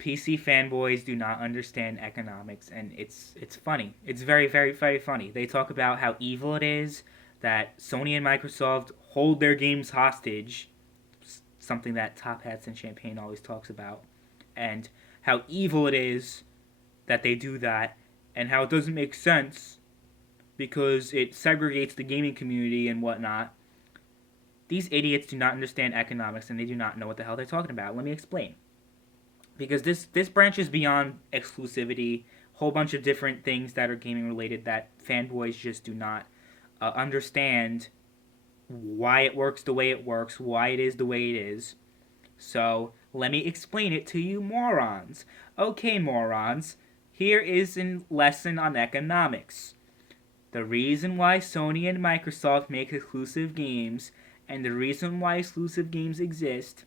PC fanboys do not understand economics, and it's funny. It's very, very, very funny. They talk about how evil it is that Sony and Microsoft hold their games hostage, something that Top Hats and Champagne always talks about, and how evil it is that they do that, and how it doesn't make sense because it segregates the gaming community and whatnot. These idiots do not understand economics, and they do not know what the hell they're talking about. Let me explain. Because this branches beyond exclusivity, whole bunch of different things that are gaming related that fanboys just do not understand why it works the way it works, why it is the way it is. So let me explain it to you morons. Okay, morons, here is a lesson on economics. The reason why Sony and Microsoft make exclusive games and the reason why exclusive games exist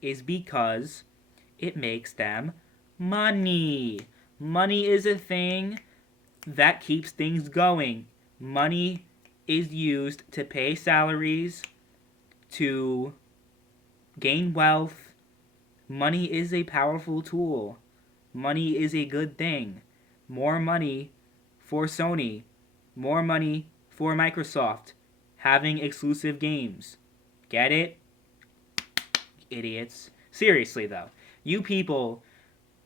is because it makes them money. Money is a thing that keeps things going. Money is used to pay salaries, to gain wealth. Money is a powerful tool. Money is a good thing. More money for Sony. More money for Microsoft. Having exclusive games. Get it? Idiots. Seriously, though. You people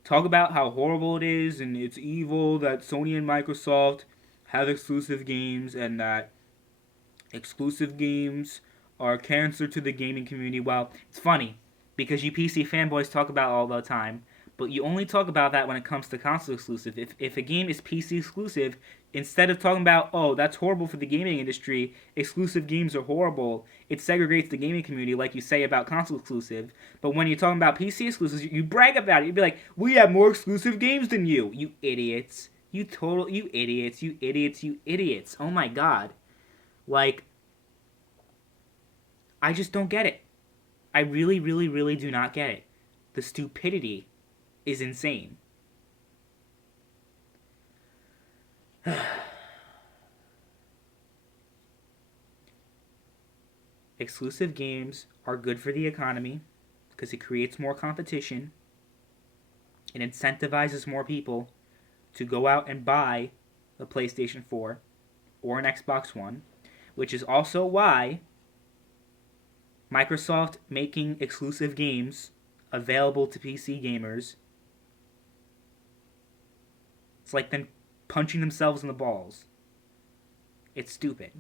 talk about how horrible it is and it's evil that Sony and Microsoft have exclusive games and that exclusive games are cancer to the gaming community. Well, it's funny because you PC fanboys talk about it all the time, but you only talk about that when it comes to console exclusive. If a game is PC exclusive, instead of talking about, oh, that's horrible for the gaming industry, exclusive games are horrible, it segregates the gaming community like you say about console exclusive. But when you're talking about PC exclusives, you brag about it. You'd be like, we have more exclusive games than you. You idiots. You idiots. You idiots. You idiots. Oh my god. Like, I just don't get it. I really, really, really do not get it. The stupidity is insane. Exclusive games are good for the economy because it creates more competition. It incentivizes more people to go out and buy a PlayStation 4 or an Xbox One, which is also why Microsoft making exclusive games available to PC gamers, it's like them punching themselves in the balls. It's stupid.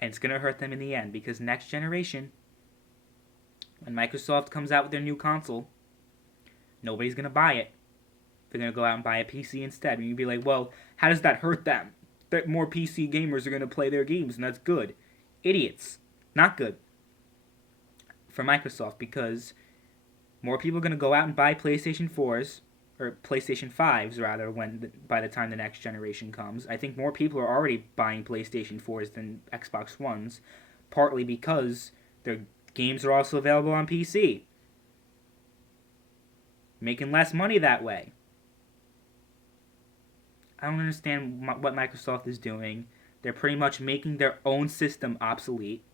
And it's going to hurt them in the end because next generation, when Microsoft comes out with their new console, nobody's going to buy it. They're going to go out and buy a PC instead. And you'd be like, well, how does that hurt them? That more PC gamers are going to play their games, and that's good. Idiots. Not good for Microsoft because more people are going to go out and buy PlayStation 4s, or PlayStation 5s rather, by the time the next generation comes. I think more people are already buying PlayStation 4s than Xbox Ones, partly because their games are also available on PC. Making less money that way. I don't understand what Microsoft is doing. They're pretty much making their own system obsolete.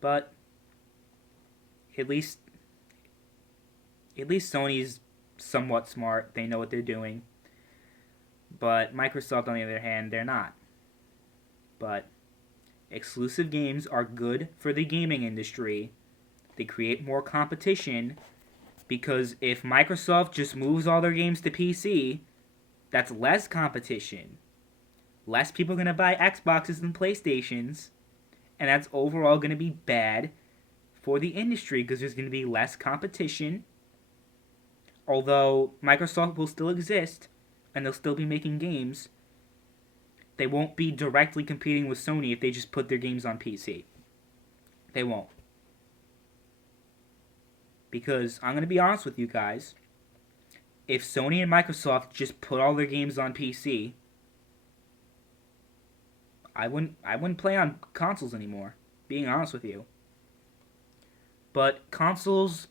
But at least Sony's somewhat smart. They know what they're doing. But Microsoft, on the other hand, they're not. But exclusive games are good for the gaming industry. They create more competition because if Microsoft just moves all their games to PC, that's less competition. Less people are going to buy Xboxes and PlayStations, and that's overall going to be bad for the industry because there's going to be less competition. Although Microsoft will still exist and they'll still be making games, they won't be directly competing with Sony if they just put their games on PC. They won't. Because I'm going to be honest with you guys, if Sony and Microsoft just put all their games on PC, I wouldn't play on consoles anymore, being honest with you. But consoles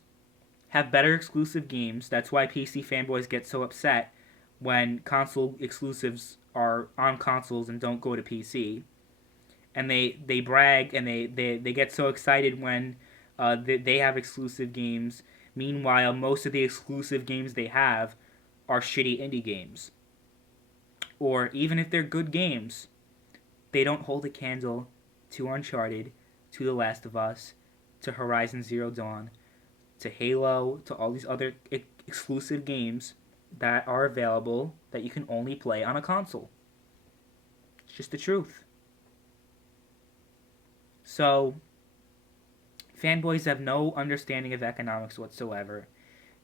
have better exclusive games. That's why PC fanboys get so upset when console exclusives are on consoles and don't go to PC. And they brag and they get so excited when they have exclusive games Meanwhile, most of the exclusive games they have are shitty indie games. Or even if they're good games, they don't hold a candle to Uncharted, to The Last of Us, to Horizon Zero Dawn, to Halo, to all these other exclusive games that are available that you can only play on a console. It's just the truth. So, fanboys have no understanding of economics whatsoever.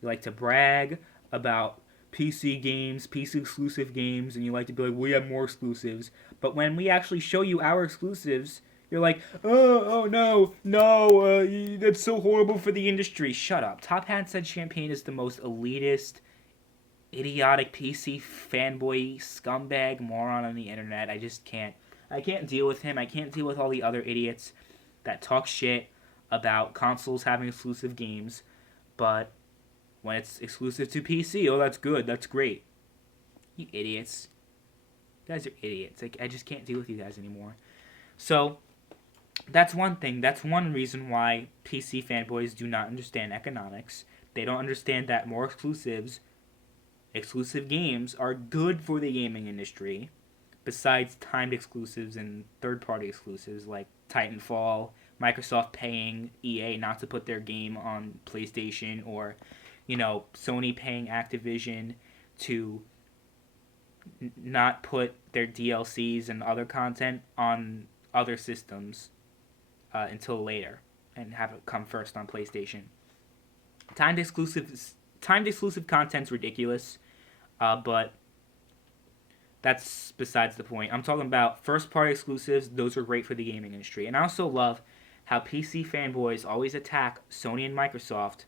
You like to brag about PC games, PC exclusive games, and you like to be like, we have more exclusives. But when we actually show you our exclusives, you're like, oh no, no, that's so horrible for the industry. Shut up. Top Hat Said Champagne is the most elitist, idiotic PC fanboy scumbag moron on the internet. I just can't. I can't deal with him. I can't deal with all the other idiots that talk shit about consoles having exclusive games, but when it's exclusive to PC, oh, that's good, that's great. You idiots. You guys are idiots. I just can't deal with you guys anymore. So, that's one thing. That's one reason why PC fanboys do not understand economics. They don't understand that more exclusive games are good for the gaming industry, besides timed exclusives and third-party exclusives like Titanfall, Microsoft paying EA not to put their game on PlayStation, or Sony paying Activision to not put their DLCs and other content on other systems until later and have it come first on PlayStation. Timed exclusive content's ridiculous, but that's besides the point. I'm talking about first-party exclusives. Those are great for the gaming industry. And I also love how PC fanboys always attack Sony and Microsoft,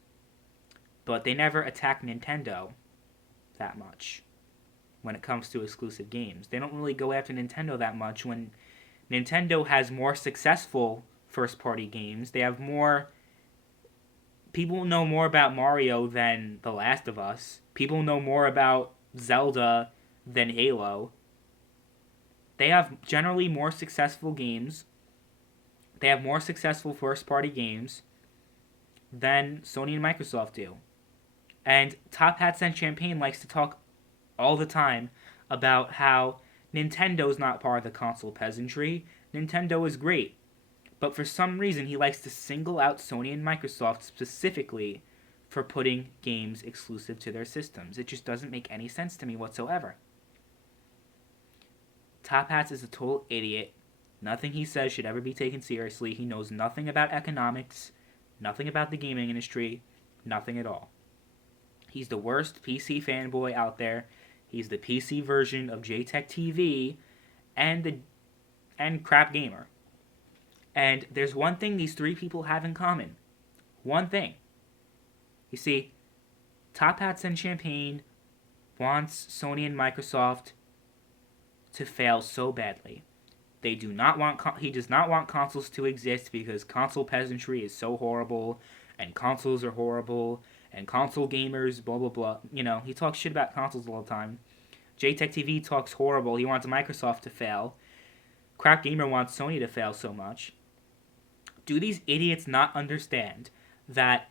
but they never attack Nintendo that much when it comes to exclusive games. They don't really go after Nintendo that much when Nintendo has more successful first-party games. They have more... People know more about Mario than The Last of Us. People know more about Zelda than Halo. They have generally more successful games. They have more successful first-party games than Sony and Microsoft do. And Top Hats and Champagne likes to talk all the time about how Nintendo's not part of the console peasantry. Nintendo is great. But for some reason, he likes to single out Sony and Microsoft specifically for putting games exclusive to their systems. It just doesn't make any sense to me whatsoever. Top Hats is a total idiot. Nothing he says should ever be taken seriously. He knows nothing about economics, nothing about the gaming industry, nothing at all. He's the worst PC fanboy out there. He's the PC version of JTech TV and Crap Gamer. And there's one thing these three people have in common. One thing. You see, Top Hats and Champagne wants Sony and Microsoft to fail so badly. He does not want consoles to exist because console peasantry is so horrible, and consoles are horrible, and console gamers, blah, blah, blah. He talks shit about consoles all the time. JTech TV talks horrible. He wants Microsoft to fail. Crap Gamer wants Sony to fail so much. Do these idiots not understand that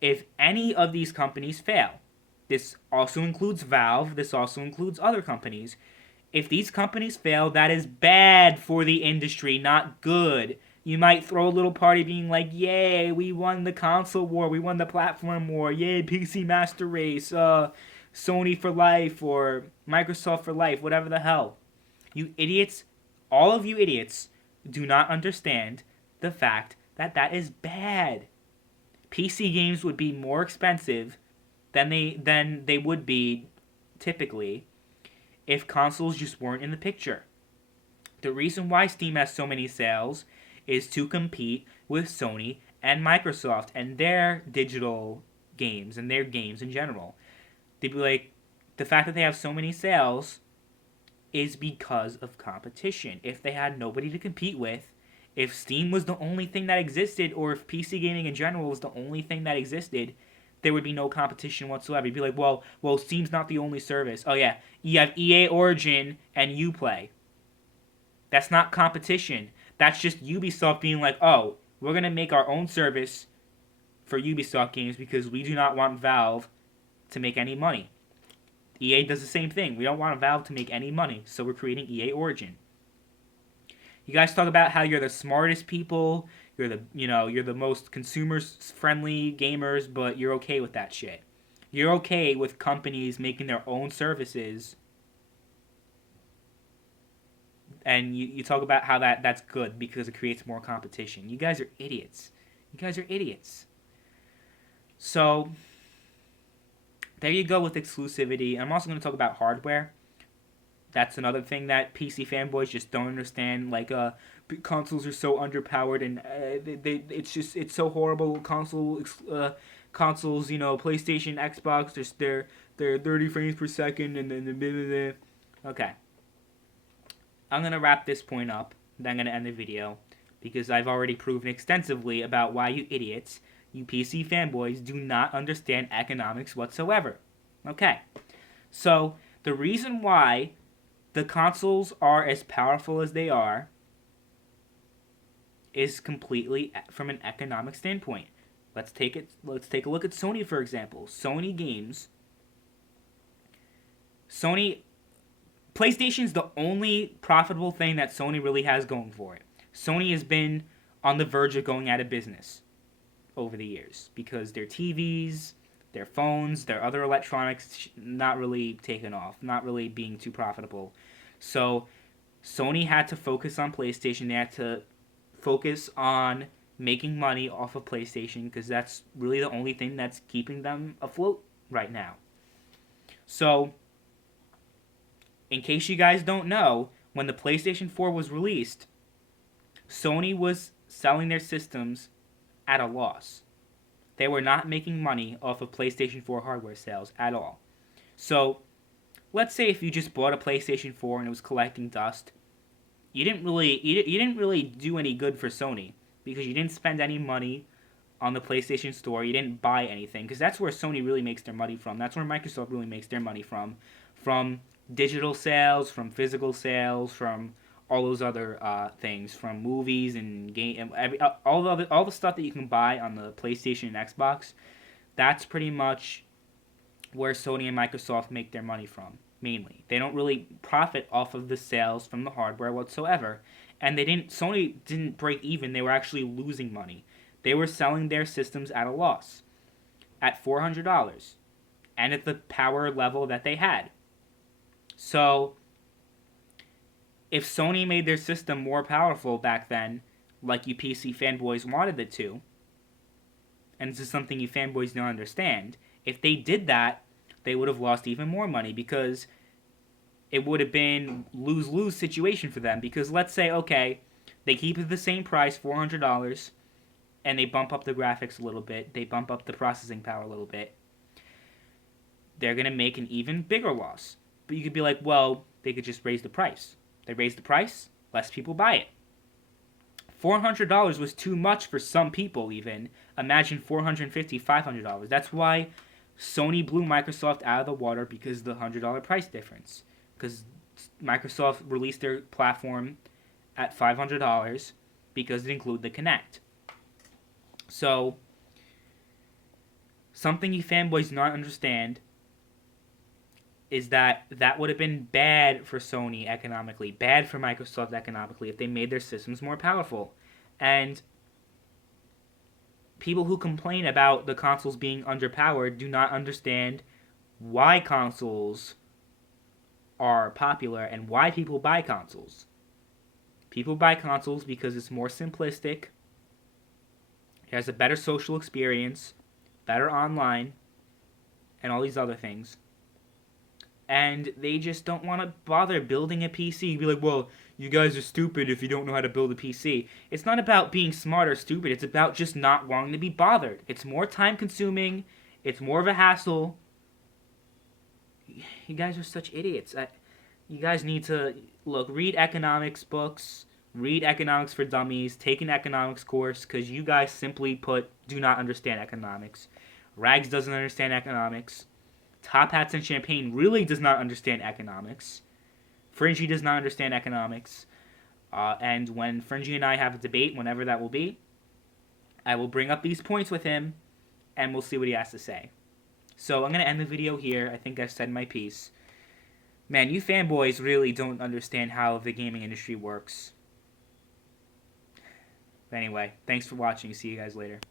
if any of these companies fail, this also includes Valve, this also includes other companies, if these companies fail, that is bad for the industry, not good. You might throw a little party being like, yay, we won the console war, we won the platform war, yay, PC Master Race, Sony for life, or Microsoft for life, whatever the hell. You idiots, all of you idiots, do not understand the fact that that is bad. PC games would be more expensive than they would be typically if consoles just weren't in the picture. The reason why Steam has so many sales is to compete with Sony and Microsoft and their digital games and their games in general. They'd be like, the fact that they have so many sales is because of competition. If they had nobody to compete with, if Steam was the only thing that existed, or if PC gaming in general was the only thing that existed, there would be no competition whatsoever. You'd be like, well, Steam's not the only service. Oh yeah, you have EA Origin and Uplay. That's not competition. That's just Ubisoft being like, oh, we're going to make our own service for Ubisoft games because we do not want Valve to make any money. EA does the same thing. We don't want Valve to make any money, so we're creating EA Origin. You guys talk about how you're the smartest people, you're the most consumers friendly gamers, but you're okay with that shit. You're okay with companies making their own services, and you talk about how that's good because it creates more competition. You guys are idiots. You guys are idiots. So there you go with exclusivity. I'm also going to talk about hardware. That's another thing that PC fanboys just don't understand. Like, consoles are so underpowered, and it's so horrible. Consoles, PlayStation, Xbox, they're 30 frames per second, and then blah, blah, blah. Okay, I'm gonna wrap this point up. Then I'm gonna end the video because I've already proven extensively about why you idiots, you PC fanboys, do not understand economics whatsoever. Okay, so the reason why the consoles are as powerful as they are is completely from an economic standpoint. Let's take a look at Sony, for example. Sony games. PlayStation's the only profitable thing that Sony really has going for it. Sony has been on the verge of going out of business over the years because their TVs, their phones, their other electronics not really taken off, not really being too profitable. So Sony had to focus on PlayStation. They had to focus on making money off of PlayStation because that's really the only thing that's keeping them afloat right now. So, in case you guys don't know, when the PlayStation 4 was released, Sony was selling their systems at a loss. They were not making money off of PlayStation 4 hardware sales at all. So, let's say if you just bought a PlayStation 4 and it was collecting dust, you didn't really do any good for Sony because you didn't spend any money on the PlayStation Store. You didn't buy anything because that's where Sony really makes their money from. That's where Microsoft really makes their money from digital sales, from physical sales, from all those other things, from movies and game, all the stuff that you can buy on the PlayStation and Xbox. That's pretty much where Sony and Microsoft make their money from. Mainly, they don't really profit off of the sales from the hardware whatsoever, and Sony didn't break even. They were actually losing money. They were selling their systems at a loss, at $400, and at the power level that they had. So, if Sony made their system more powerful back then, like you PC fanboys wanted it to, and this is something you fanboys don't understand, if they did that, they would have lost even more money because it would have been lose-lose situation for them. Because let's say, okay, they keep it the same price, $400, and they bump up the graphics a little bit, they bump up the processing power a little bit, they're going to make an even bigger loss. But you could be like, well, they could just raise the price. They raise the price, less people buy it. $400 was too much for some people even. Imagine $450, $500. That's why Sony blew Microsoft out of the water because of the $100 price difference. Because Microsoft released their platform at $500 because it included the Kinect. So, something you fanboys do not understand is that would have been bad for Sony economically, bad for Microsoft economically if they made their systems more powerful. And people who complain about the consoles being underpowered do not understand why consoles are popular and why people buy consoles. People buy consoles because it's more simplistic, it has a better social experience, better online, and all these other things. And they just don't want to bother building a PC. You'd be like, well, you guys are stupid if you don't know how to build a PC. It's not about being smart or stupid. It's about just not wanting to be bothered. It's more time consuming. It's more of a hassle. You guys are such idiots. You guys need to, read economics books. Read Economics for Dummies. Take an economics course. Because you guys simply put, do not understand economics. Rags doesn't understand economics. Top Hats and Champagne really does not understand economics. Fringy does not understand economics. And when Fringy and I have a debate, whenever that will be, I will bring up these points with him, and we'll see what he has to say. So I'm going to end the video here. I think I've said my piece. Man, you fanboys really don't understand how the gaming industry works. But anyway, thanks for watching. See you guys later.